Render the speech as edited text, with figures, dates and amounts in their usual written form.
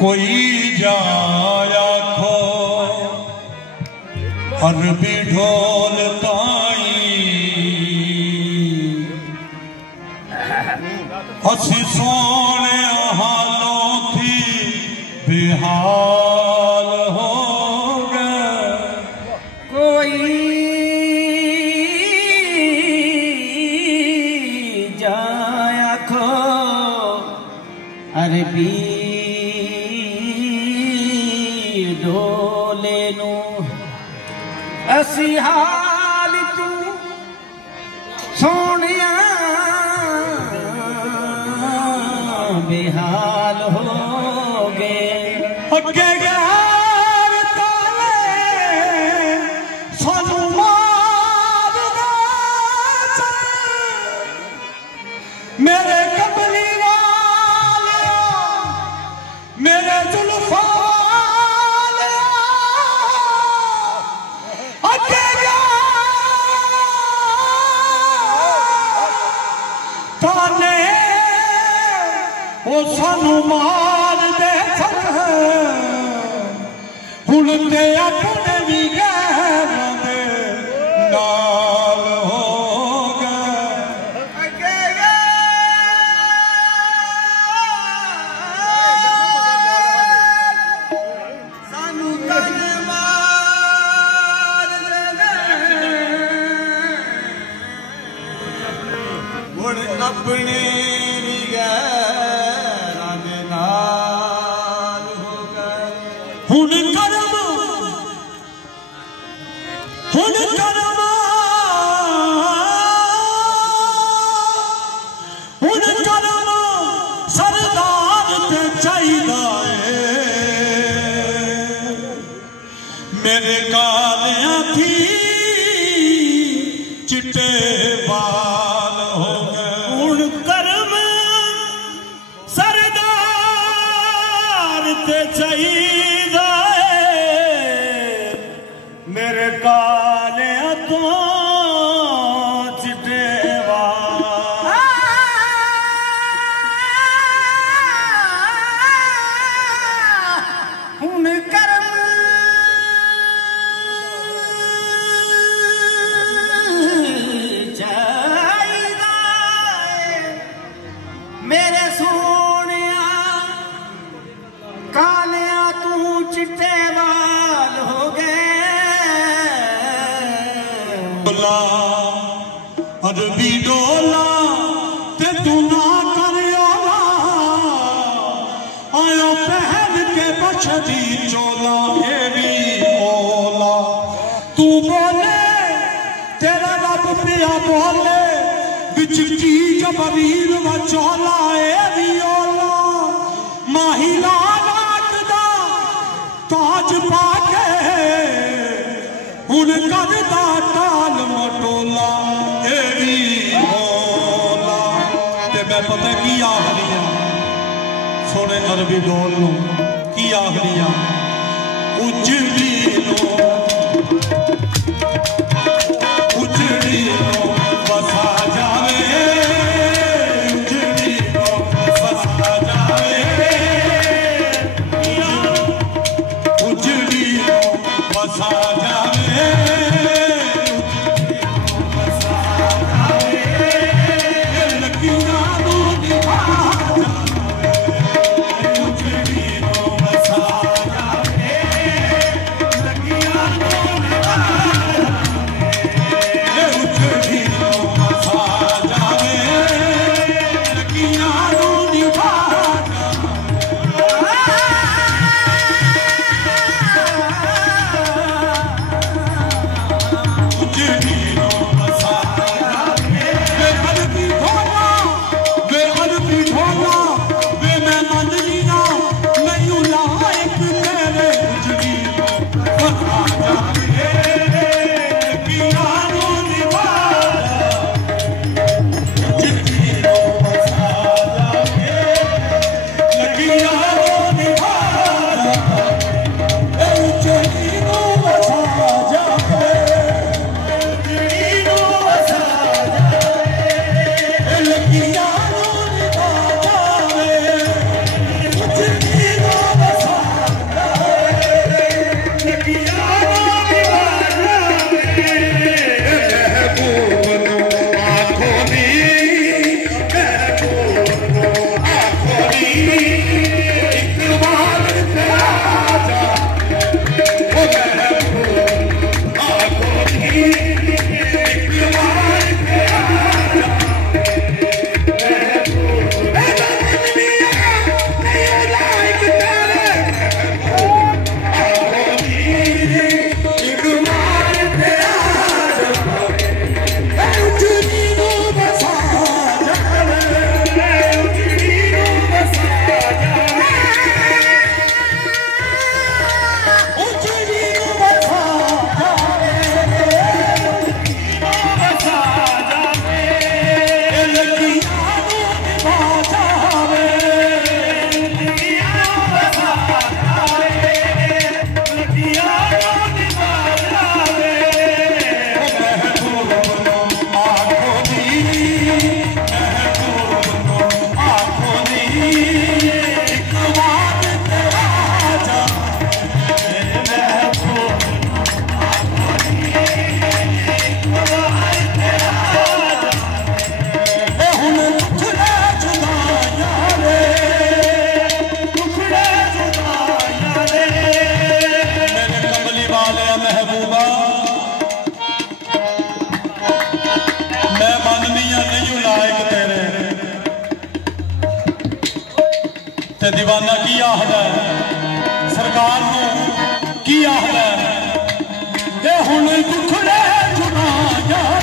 कोई जाया खो अरबी ढोल ताई असी सोने हालों थी बेहाल हो गए। कोई जाया खो अरबी ढोले नू असी हाल तू सोनिया बेहाल हो गए। अगे गैर ताले सानू मार दे मेरे कबली वाले मेरे जुल्फा वाले अगे ताले वो सानू मार दे हुण ते अपने भी गैरां दे नाल हो गए। सानू ताने मार दे हुण अपने भी गैरां दे नाल हो गए। हुण करम सरदार ते चाहिदा मेरे कालियां थी चिट्टे बाल हो गए। हुण करम सरदार ते चाहिदा मेरे कालियां तो चिट्टे वाल। हुण करम चाहिदा मेरे सोनिया कालिया तू चिट्टे वाल हो गए। अरबी डोला ते तू ना करियोला आयो पहन के बछदी चोला ये भी ओला तू बोले तेरा रब पिया बोले बिच की जबरीर व चोला ये भी ओला माही लाट दा ताज पाके हुण करदा टाल मटोला ये भी ओला ते मैं पता की आखरी है सोने अरबी डोल नू की आखरी है उजड़ी नो बसा जावे उजड़ी नो बसा जावे उजड़ी नो बसा जावे ते दीवाना की आखदा सरकार नूं की आखदा ते हुण दुखड़े जुड़ा जा